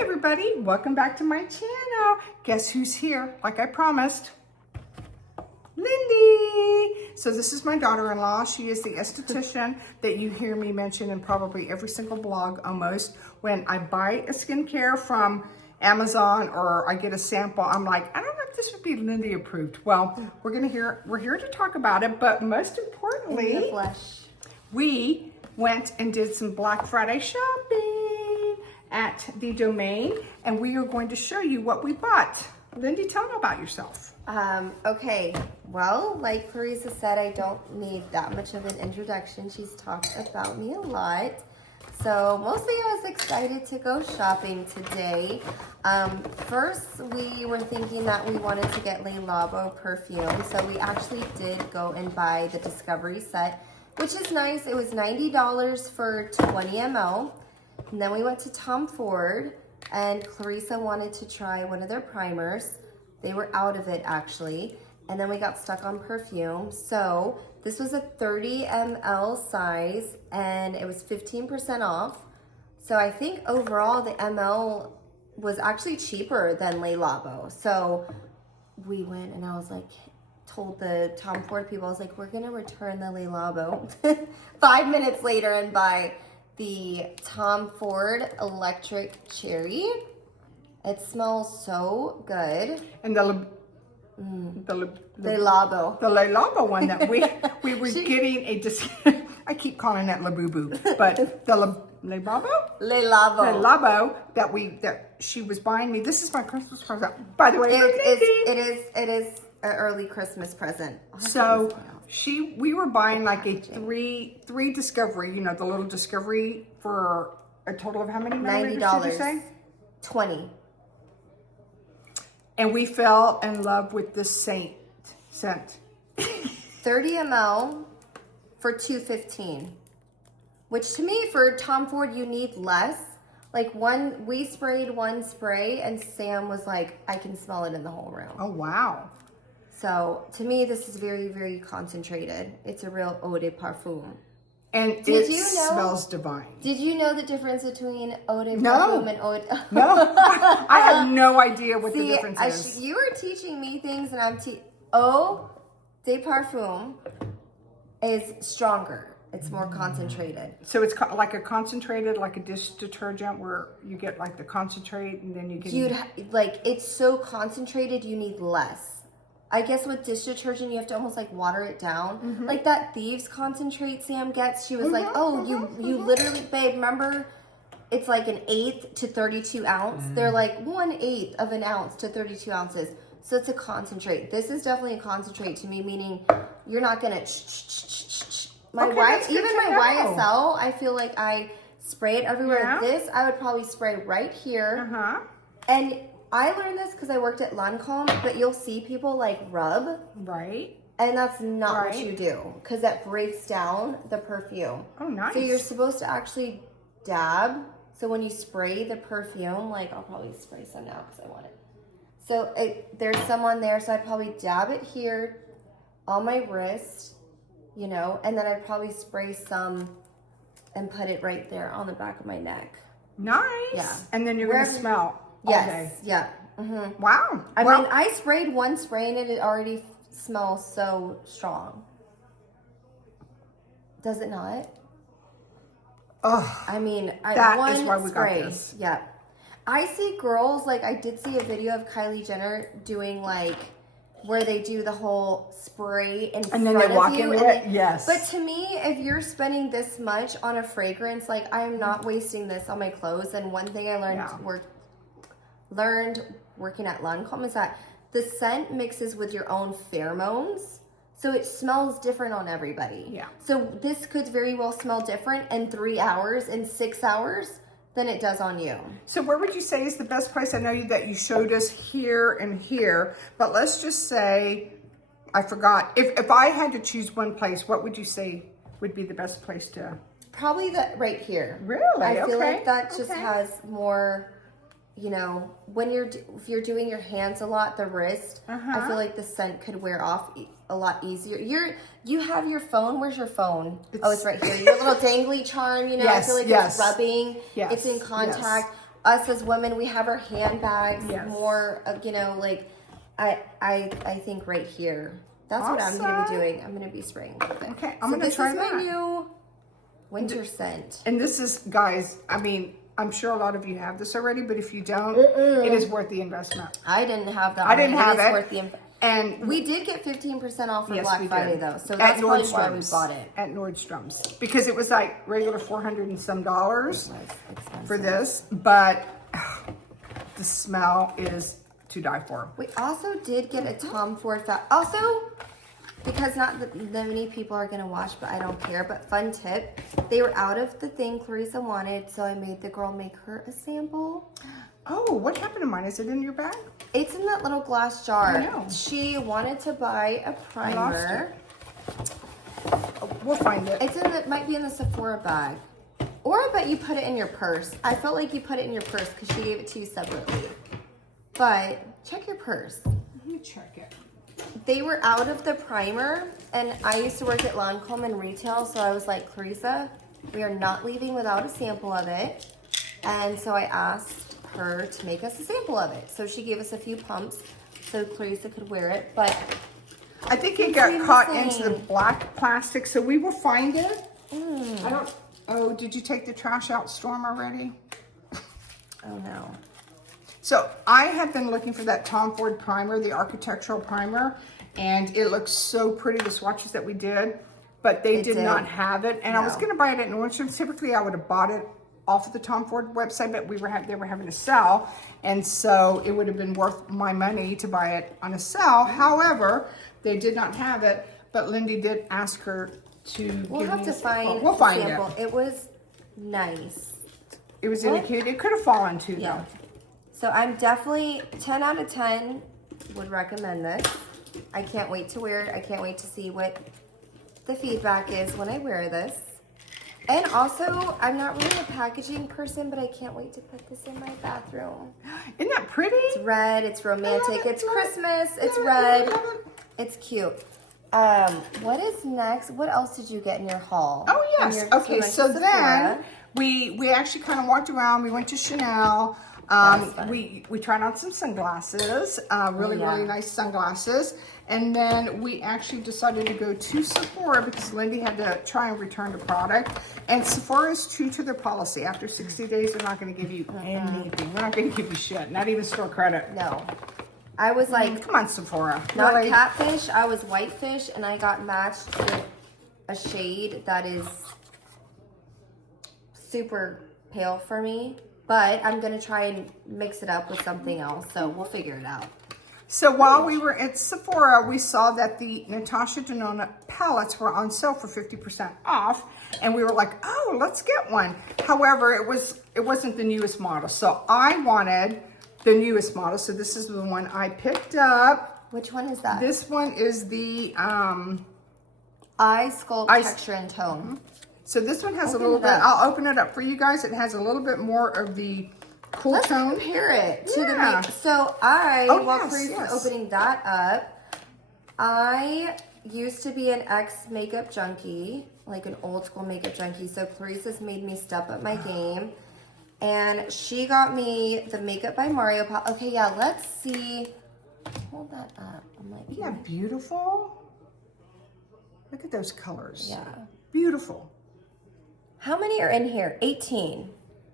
everybody, welcome back to my channel. Guess who's here, like I promised? Lindy. So this is my daughter-in-law. She is the esthetician that you hear me mention in probably every single blog almost. When I buy a skincare from Amazon or I get a sample, I'm like, I don't know if this would be Lindy approved. Well, we're here to talk about it, but most importantly, in the flesh. We went and did some Black Friday shopping at the Domain, and we are going to show you what we bought. Lindy, tell them about yourself. Okay, well, like Clarissa said, I don't need that much of an introduction. She's talked about me a lot. So mostly I was excited to go shopping today. First, we were thinking that we wanted to get Le Labo perfume. So we actually did go and buy the Discovery set, which is nice. It was $90 for 20 ml. And then we went to Tom Ford, and Clarissa wanted to try one of their primers. They were out of it actually. And then we got stuck on perfume. So this was a 30 ml size and it was 15% off. So I think overall the ml was actually cheaper than Le Labo. So we went and I was like, told the Tom Ford people, I was like, we're gonna return the Le Labo 5 minutes later and buy the Tom Ford Electric Cherry. It smells so good. And the Le Labo one that we were getting a I keep calling that Labubu, but the Le Labo that she was buying me. This is my Christmas present, by the way. It is an early Christmas present. So we were buying like a three Discovery, you know, the little Discovery for a total of how many milliliters did you say? 20. And we fell in love with this scent. 30 ml for $2.15, which to me for Tom Ford you need less. Like we sprayed one spray and Sam was like, I can smell it in the whole room. Oh wow. So to me this is very, very concentrated. It's a real eau de parfum. And it smells divine. Did you know the difference between eau de parfum and eau de... No, I have no idea what the difference is. You were teaching me things and eau de parfum is stronger. It's more concentrated. So it's like a concentrated, like a dish detergent where you get like the concentrate and then you can... it's so concentrated you need less. I guess with dish detergent, you have to almost like water it down. Mm-hmm. Like that Thieves concentrate Sam gets. She was like, oh, you literally, babe, remember it's like an 1/8 to 32 ounce. They're like 1/8 of an ounce to 32 ounces. So it's a concentrate. This is definitely a concentrate to me, meaning you're not going to even my YSL, I feel like I spray it everywhere. Yeah. This, I would probably spray right here. Uh-huh. And I learned this because I worked at Lancome, but you'll see people like rub. Right. And that's not what you do because that breaks down the perfume. Oh, nice. So you're supposed to actually dab. So when you spray the perfume, like I'll probably spray some now because I want it. So there's some on there. So I'd probably dab it here on my wrist, you know, and then I'd probably spray some and put it right there on the back of my neck. Nice. Yeah. And then you're going to smell. Yes. Yeah. Mm-hmm. Wow. I mean, I sprayed one spray and it already smells so strong. Does it not? Oh. I mean, that is why we got this. Yeah. I see girls, like I did see a video of Kylie Jenner doing like where they do the whole spray in front of you. And then they walk into it. Yes. But to me, if you're spending this much on a fragrance, like I am not wasting this on my clothes. And one thing I learned working at Lancome is that the scent mixes with your own pheromones, so it smells different on everybody. Yeah. So this could very well smell different in 3 hours and 6 hours than it does on you. So where would you say is the best place? I know that you showed us here and here, but let's just say, I forgot. If I had to choose one place, what would you say would be the best place to? Probably right here. Really? I feel like that just has more. You know, if you're doing your hands a lot, the wrist, I feel like the scent could wear off a lot easier. You have your phone. Where's your phone? It's right here. Your little dangly charm. You know, I feel like it's rubbing. It's in contact. us as women, we have our handbags Yes. more, you know, like I think right here. That's what I'm going to be doing. I'm going to be spraying with it. Okay, I'm going to try that. This is my new winter scent. And this is, guys, I mean, I'm sure a lot of you have this already, but if you don't, it is worth the investment. I didn't have that. I didn't have It is it. worth the And we did get 15% off for yes, Black we Friday did. though, so At that's probably why we Nordstrom's. bought it. At Nordstrom's, because it was like regular $400 and some for this, but the smell is to die for. We also did get a Tom Ford also, because not that many people are gonna watch, but I don't care. But fun tip, they were out of the thing Clarissa wanted, so I made the girl make her a sample. Oh, what happened to mine? Is it in your bag? It's in that little glass jar. I know. She wanted to buy a primer. We'll find it. It's in the, might be in the Sephora bag. Or I bet you put it in your purse. I felt like you put it in your purse because she gave it to you separately. But check your purse. Let me check it. They were out of the primer, and I used to work at Lancome in retail, so I was like, Clarissa, we are not leaving without a sample of it. And so I asked her to make us a sample of it. So she gave us a few pumps so Clarissa could wear it, but I think it got caught into the black plastic, so we will find it. I don't, oh, did you take the trash out, Storm, already? oh no. So I have been looking for that Tom Ford primer, the architectural primer, and it looks so pretty, the swatches that we did, but they did not have it. And I was gonna buy it at Nordstrom. Typically I would have bought it off of the Tom Ford website, but they were having a sale, and so it would have been worth my money to buy it on a sale. However, they did not have it, but Lindy did ask her to We'll have to find we'll find a sample. it. It was nice. It was indicated. It could have fallen too, Yeah. though. So I'm definitely 10 out of 10 would recommend this. I can't wait to wear it. I can't wait to see what the feedback is when I wear this. And also, I'm not really a packaging person, but I can't wait to put this in my bathroom. Isn't that pretty? It's red, it's romantic, it's Christmas, it's love red, it. it's cute. What is next? What else did you get in your haul? Oh yes. You Okay, went to so then Sephora. we actually kind of walked around. We went to Chanel. We tried on some sunglasses, really nice sunglasses, and then we actually decided to go to Sephora because Lindy had to try and return the product. And Sephora is true to their policy. After 60 days, they're not going to give you anything. They're not going to give you shit, not even store credit. No. I was like, come on, Sephora. not Really? catfish, I was whitefish, and I got matched with a shade that is super pale for me. But I'm going to try and mix it up with something else, so we'll figure it out. So while we were at Sephora, we saw that the Natasha Denona palettes were on sale for 50% off, and we were like, oh, let's get one. However, it wasn't the newest model, so I wanted the newest model. So this is the one I picked up. Which one is that? This one is the Eye Sculpt Texture and Tone. So this one has a little bit, I'll open it up for you guys. It has a little bit more of the cool tone. Let's compare it to the makeup. So while Clarice's opening that up, I used to be an ex-makeup junkie, like an old school makeup junkie. So Clarice has made me step up my game. And she got me the Makeup by Mario palette. Okay, yeah, let's see. Hold that up. I'm like, yeah, beautiful. Look at those colors. Yeah. Beautiful. How many are in here? 18.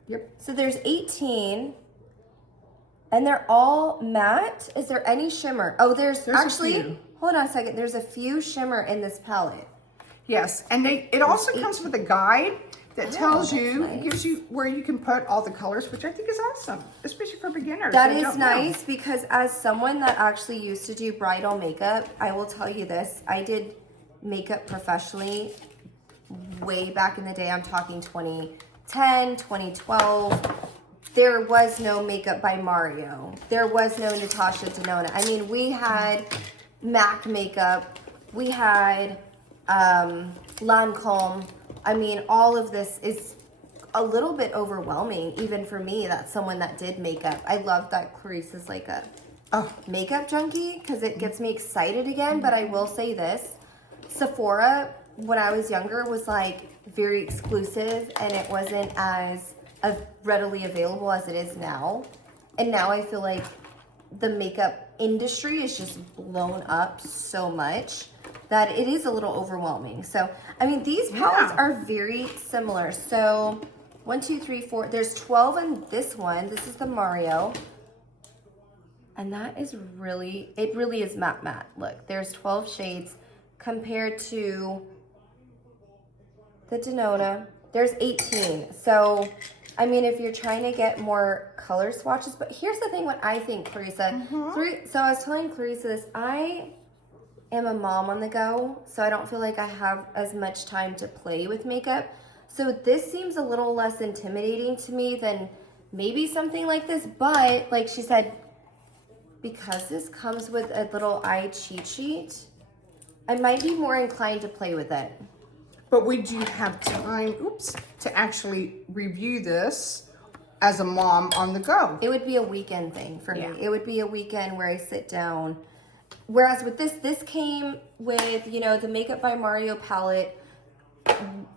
Yep. So there's 18. And they're all matte. Is there any shimmer? Oh, there's actually, hold on a second. There's a few shimmer in this palette. Yes, and it also comes with a guide that tells you, gives you where you can put all the colors, which I think is awesome, especially for beginners. That is nice because as someone that actually used to do bridal makeup, I will tell you this. I did makeup professionally way back in the day. I'm talking 2010, 2012. There was no Makeup by Mario. There was no Natasha Denona. I mean, we had MAC makeup. We had Lancome. I mean, all of this is a little bit overwhelming, even for me. That's someone that did makeup. I love that Clarice is like a makeup junkie because it gets me excited again. But I will say this, Sephora, when I was younger, was like very exclusive and it wasn't as readily available as it is now. And now I feel like the makeup industry is just blown up so much that it is a little overwhelming. So, I mean, these palettes are very similar. So, 1, 2, 3, 4. There's 12 in this one. This is the Mario. And that is really, it really is matte. Look, there's 12 shades compared to the Denona. There's 18. So, I mean, if you're trying to get more color swatches, but here's the thing, what I think, Clarissa. So I was telling Clarissa this, I am a mom on the go, so I don't feel like I have as much time to play with makeup. So this seems a little less intimidating to me than maybe something like this, but like she said, because this comes with a little eye cheat sheet, I might be more inclined to play with it. But would you have time, to actually review this as a mom on the go? It would be a weekend thing for Yeah. me. It would be a weekend where I sit down. Whereas with this came with, you know, the Makeup by Mario palette.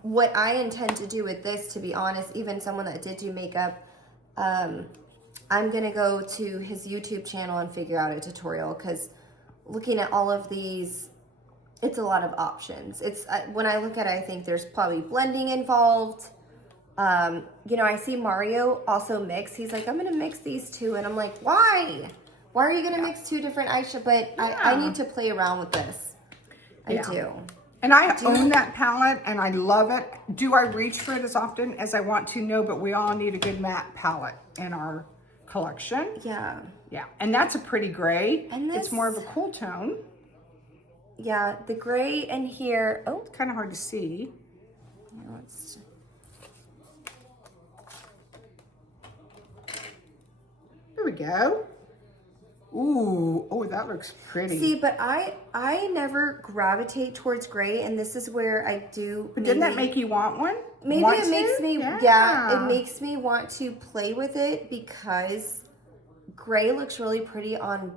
What I intend to do with this, to be honest, even someone that did do makeup, I'm going to go to his YouTube channel and figure out a tutorial, because looking at all of these, it's a lot of options. It's when I look at it, I think there's probably blending involved. You know, I see Mario also mix. He's like, I'm going to mix these two. And I'm like, why? Why are you going to mix two different eyeshadows? But I need to play around with this. I do. And I own that palette and I love it. Do I reach for it as often as I want to? No, but we all need a good matte palette in our collection. Yeah. Yeah. And that's a pretty gray. And it's more of a cool tone. Yeah, the gray in here. Oh, it's kind of hard to see. There we go. Ooh, oh, that looks pretty. See, but I never gravitate towards gray, and this is where I do. But didn't that make you want one? Maybe it makes me, yeah, it makes me want to play with it, because gray looks really pretty on,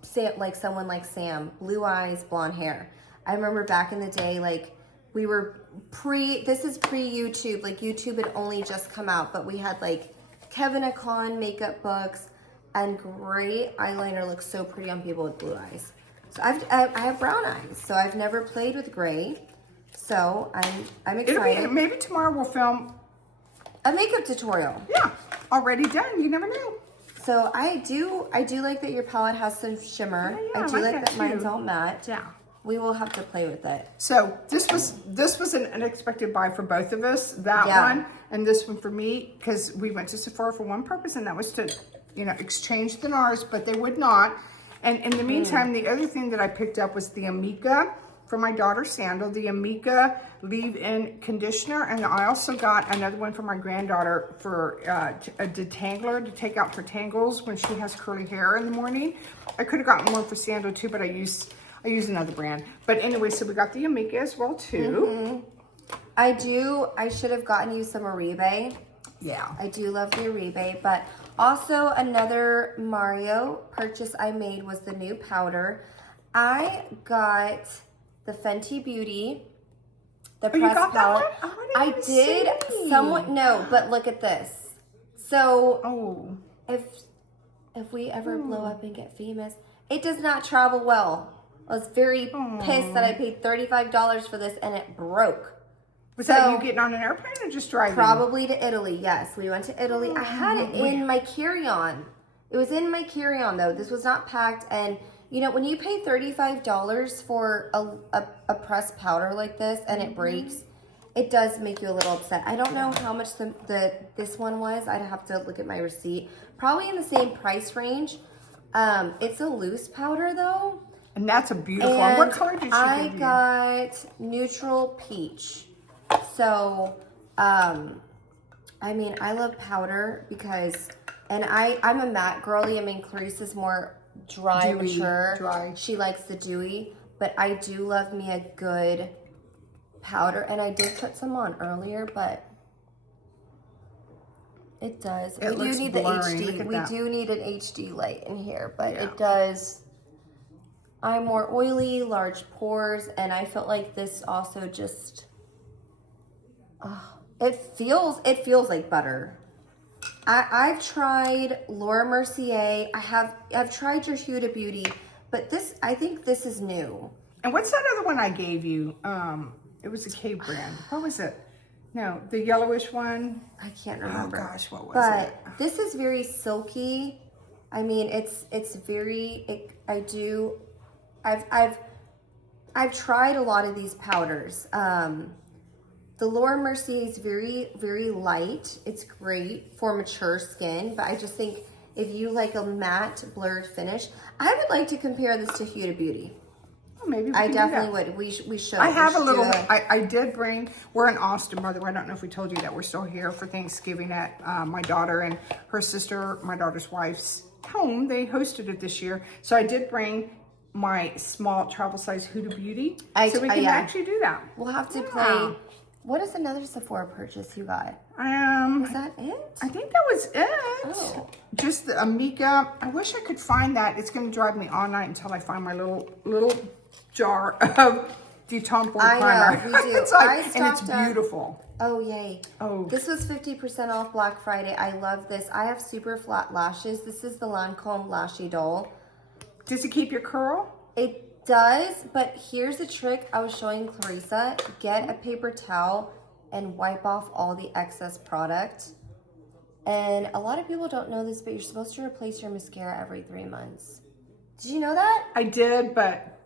say, like someone like Sam, blue eyes, blonde hair. I remember back in the day, like we were this is pre-YouTube, like YouTube had only just come out, but we had like Kevin Akon makeup books, and gray eyeliner looks so pretty on people with blue eyes. So I have brown eyes, so I've never played with gray. So I'm excited. Maybe tomorrow we'll film a makeup tutorial. Yeah, already done. You never know. So I do like that your palette has some shimmer. Yeah, I do like that mine's all matte. Yeah. We will have to play with it. So this was an unexpected buy for both of us. That one and this one for me, because we went to Sephora for one purpose, and that was to, you know, exchange the NARS, but they would not. And in the meantime, the other thing that I picked up was the Amika for my daughter Sandal, the Amika leave-in conditioner, and I also got another one for my granddaughter for a detangler to take out her tangles when she has curly hair in the morning. I could have gotten one for Sandal too, but I use another brand. But anyway, so we got the Amika as well too. I should have gotten you some Oribe. Yeah. I do love the Oribe, but also another Mario purchase I made was the new powder. I got the Fenty Beauty, the pressed palette. I did somewhat, no, but look at this. So if we ever blow up and get famous, it does not travel well. I was very pissed that I paid $35 for this and it broke. Was that you getting on an airplane or just driving? Probably to Italy, yes. We went to Italy. I had it in my carry-on. It was in my carry-on though. This was not packed, and you know, when you pay $35 for a pressed powder like this and it breaks, it does make you a little upset. I don't know how much this one was. I'd have to look at my receipt. Probably in the same price range. It's a loose powder though. And that's a beautiful one. What color did she give you? I got neutral peach. So, I mean, I love powder because, and I'm a matte girly. I mean, Clarissa's more dry, mature. Dry. She likes the dewy, but I do love me a good powder. And I did put some on earlier, but it does. It looks need blurry. the HD. We do need an HD light in here, but it does. I'm more oily, large pores, and I felt like this also just, it feels like butter. I've tried Laura Mercier. I've tried your Huda Beauty, but I think this is new. And what's that other one I gave you? It was a K brand. What was it? No, the yellowish one. I can't remember. Oh gosh, what was it? But this is very silky. I mean, it's very. I've tried a lot of these powders. The Laura Mercier is very, very light. It's great for mature skin, but I just think if you like a matte blurred finish, I would like to compare this to Huda Beauty. Oh, maybe I definitely would. We should. I have a little. I did bring. We're in Austin, by the way. I don't know if we told you that we're still here for Thanksgiving at my daughter and her sister, my daughter's wife's home. They hosted it this year, so I did bring my small travel size Huda Beauty, so we can actually do that. We'll have to play. What is another Sephora purchase you got? Is that it? I think that was it. Oh. Just the Amika. I wish I could find that. It's going to drive me all night until I find my little jar of Detente primer. I know, we do. It's like, and it's beautiful. Oh, yay. Oh. This was 50% off Black Friday. I love this. I have super flat lashes. This is the Lancome Lashy Doll. Does it keep your curl? It does, but here's the trick I was showing Clarissa. Get a paper towel and wipe off all the excess product. And a lot of people don't know this, but you're supposed to replace your mascara every 3 months. Did you know that? I did, but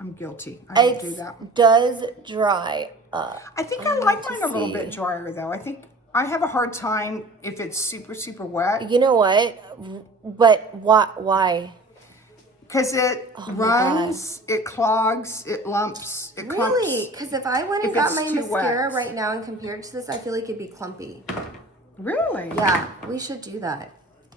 I'm guilty. I didn't do that. It does dry up. I think I like mine a little bit drier, though. I think I have a hard time if it's super, super wet. You know what? But why? Because it runs, it clogs, it lumps, it clumps. Really? Because if I went and got my mascara right now and compared it to this, I feel like it'd be clumpy. Really? Yeah, we should do that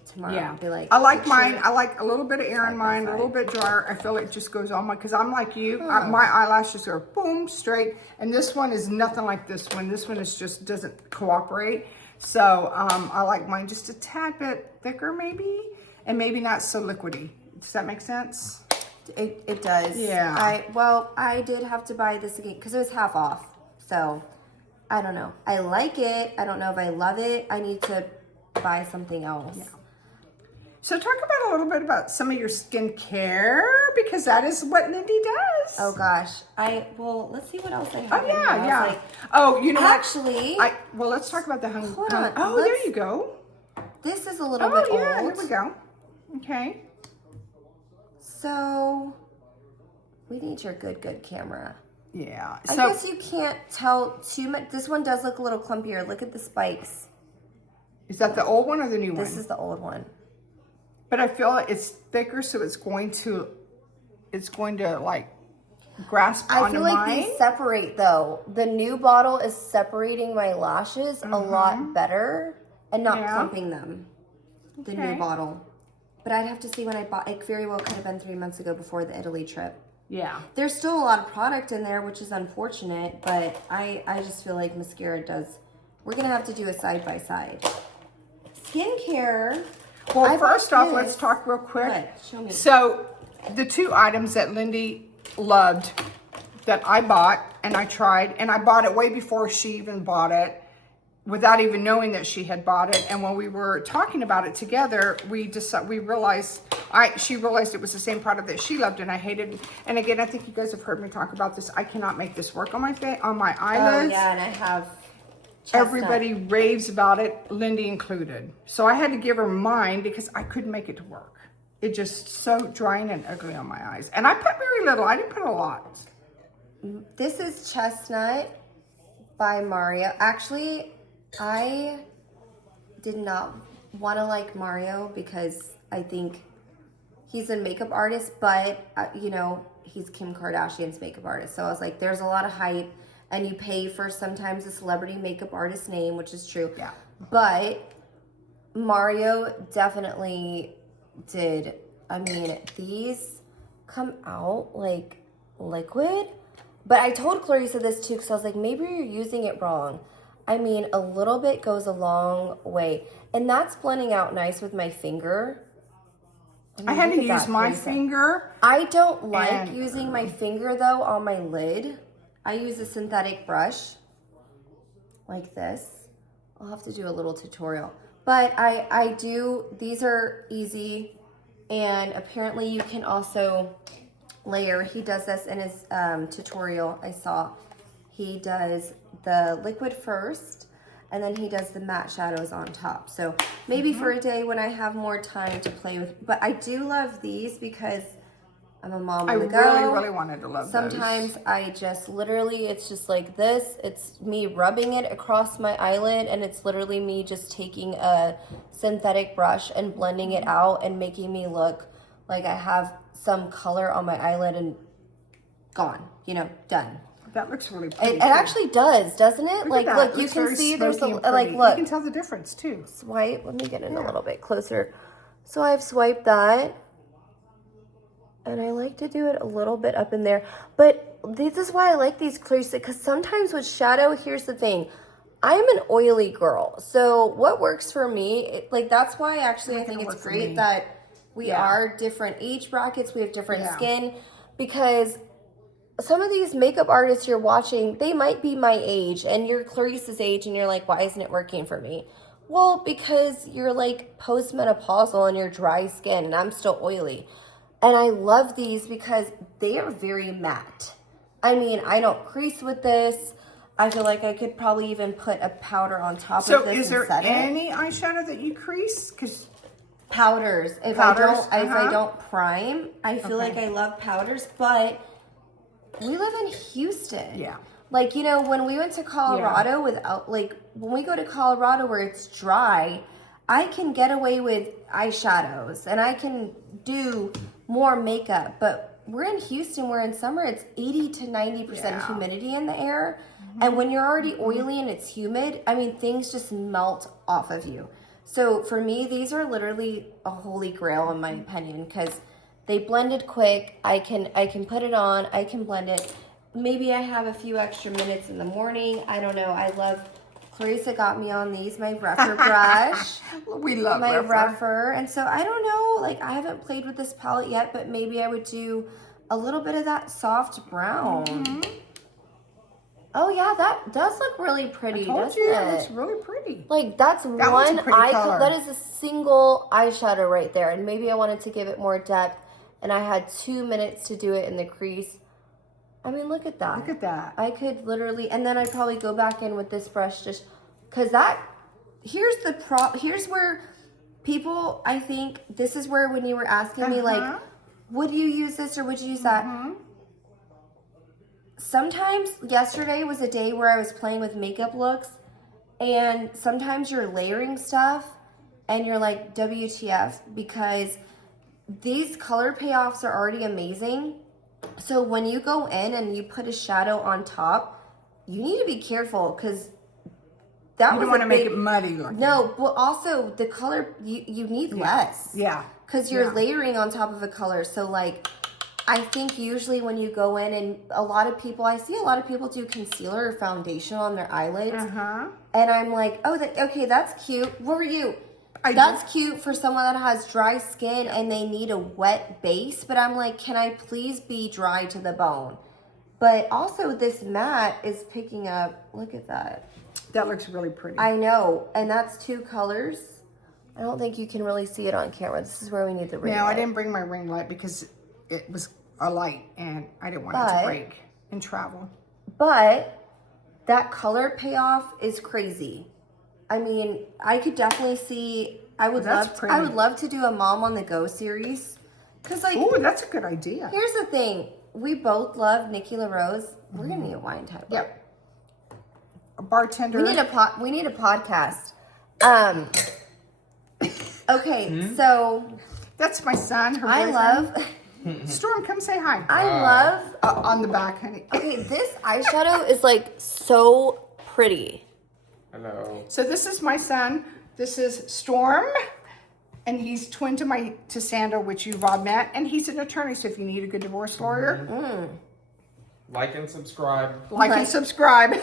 tomorrow. Yeah. Be like, I like mine. I like a little bit of air in mine, a little bit drier. I feel it just goes on my, because I'm like you. My eyelashes are boom, straight. And this one is nothing like this one. This one is just doesn't cooperate. So I like mine just a tad bit thicker maybe, and maybe not so liquidy. Does that make sense? It does. Yeah. I did have to buy this again because it was half off. So I don't know. I like it. I don't know if I love it. I need to buy something else. Yeah. So talk about a little bit about some of your skincare, because that is what Lindy does. Oh gosh. Well, let's see what else I have. Oh yeah, in here. yeah. Like, oh, you know actually, well, let's talk about the Hold on. Oh, there you go. This is a little bit old. Yeah, here we go. Okay. So we need your good camera. Yeah. I guess you can't tell too much. This one does look a little clumpier. Look at the spikes. Is that the old one or the new one? This is the old one. But I feel like it's thicker, so it's going to like grasp onto I feel like these separate though. The new bottle is separating my lashes a lot better and not clumping them. The new bottle. But I'd have to see when I bought. It very well could have been 3 months ago before the Italy trip. Yeah. There's still a lot of product in there, which is unfortunate, but I just feel like mascara does. We're going to have to do a side-by-side. Skincare. Well, first off, let's talk real quick. What? Show me. So, the 2 items that Lindy loved that I bought and I tried, and I bought it way before she even bought it, without even knowing that she had bought it. And when we were talking about it together, she realized it was the same product that she loved and I hated. And again, I think you guys have heard me talk about this. I cannot make this work on my face, on my eyelids. Oh yeah, and I have chestnut. Everybody raves about it, Lindy included. So I had to give her mine because I couldn't make it to work. It just so drying and ugly on my eyes. And I put very little. I didn't put a lot. This is Chestnut by Mario. Actually, I did not want to like Mario because I think he's a makeup artist, but you know, he's Kim Kardashian's makeup artist. So I was like, there's a lot of hype and you pay for sometimes a celebrity makeup artist name, which is true. Yeah. But Mario definitely did. I mean, these come out like liquid, but I told Clarissa this too because I was like, maybe you're using it wrong. I mean, a little bit goes a long way. And that's blending out nice with my finger. I had to use my finger. I don't like using my finger, though, on my lid. I use a synthetic brush like this. I'll have to do a little tutorial. But I do, these are easy, and apparently you can also layer. He does this in his tutorial I saw. He does the liquid first, and then he does the matte shadows on top. So maybe for a day when I have more time to play with, but I do love these because I'm a mom on the go. I really wanted to love Sometimes those. I just literally, it's just like this. It's me rubbing it across my eyelid, and it's literally me just taking a synthetic brush and blending it out and making me look like I have some color on my eyelid and gone, you know, done. That looks really pretty. It actually does, doesn't it? Look, you can see there's a, like, look. You can tell the difference too. Swipe, let me get in a little bit closer. So I've swiped that. And I like to do it a little bit up in there. But this is why I like these creases, because sometimes with shadow, here's the thing. I'm an oily girl. So what works for me, that's why actually I think it's great that we are different age brackets. We have different skin. Because some of these makeup artists you're watching, they might be my age. And you're Clarice's age, and you're like, why isn't it working for me? Well, because you're like postmenopausal and you're dry skin, and I'm still oily. And I love these because they are very matte. I mean, I don't crease with this. I feel like I could probably even put a powder on top of this. So is there any eyeshadow that you crease? Because powders. If I don't prime, I feel like I love powders, but we live in Houston. Yeah. Like, you know, when we went to Colorado when we go to Colorado where it's dry, I can get away with eyeshadows and I can do more makeup, but we're in Houston where in summer it's 80 to 90% humidity in the air. And when you're already oily and it's humid, I mean, things just melt off of you. So for me, these are literally a holy grail in my opinion, because they blended quick. I can put it on, I can blend it. Maybe I have a few extra minutes in the morning. I don't know. I love, Clarissa got me on these, my rougher brush. We love my rougher. And so I don't know, I haven't played with this palette yet, but maybe I would do a little bit of that soft brown. Oh yeah, that does look really pretty, doesn't it? It looks really pretty. That's one eye color. That is a single eyeshadow right there. And maybe I wanted to give it more depth, and I had 2 minutes to do it in the crease. I mean, look at that. Look at that. I could literally, and then I'd probably go back in with this brush just, because here's where people, I think, this is where when you were asking me, would you use this or would you use that? Sometimes, yesterday was a day where I was playing with makeup looks, and sometimes you're layering stuff, and you're like, WTF, because these color payoffs are already amazing. So when you go in and you put a shadow on top, you need to be careful, because that you don't want to make it muddy. No, but also the color, you need less. Yeah. Because you're layering on top of a color. So I think usually when you go in, and I see a lot of people do concealer or foundation on their eyelids. And I'm like, oh, okay, that's cute. What were you? That's cute for someone that has dry skin and they need a wet base, but I'm like, can I please be dry to the bone? But also this matte is picking up, look at that. That looks really pretty. I know, and that's 2 colors. I don't think you can really see it on camera. This is where we need the ring light. No, I didn't bring my ring light because it was a light and I didn't want it to break and travel. But that color payoff is crazy. I mean, I could definitely see. I would love to do a Mom on the Go series, because ooh, that's a good idea. Here's the thing: we both love Nikki LaRose. We're gonna need a wine type. Yep. A bartender. We need a podcast. Okay, so that's my son. I love. Storm, come say hi. I love on the back, honey. Okay, this eyeshadow is so pretty. Hello. So this is my son. This is Storm, and he's twin to Sandra, which you've all met, and he's an attorney. So if you need a good divorce lawyer, like and subscribe. Like and subscribe.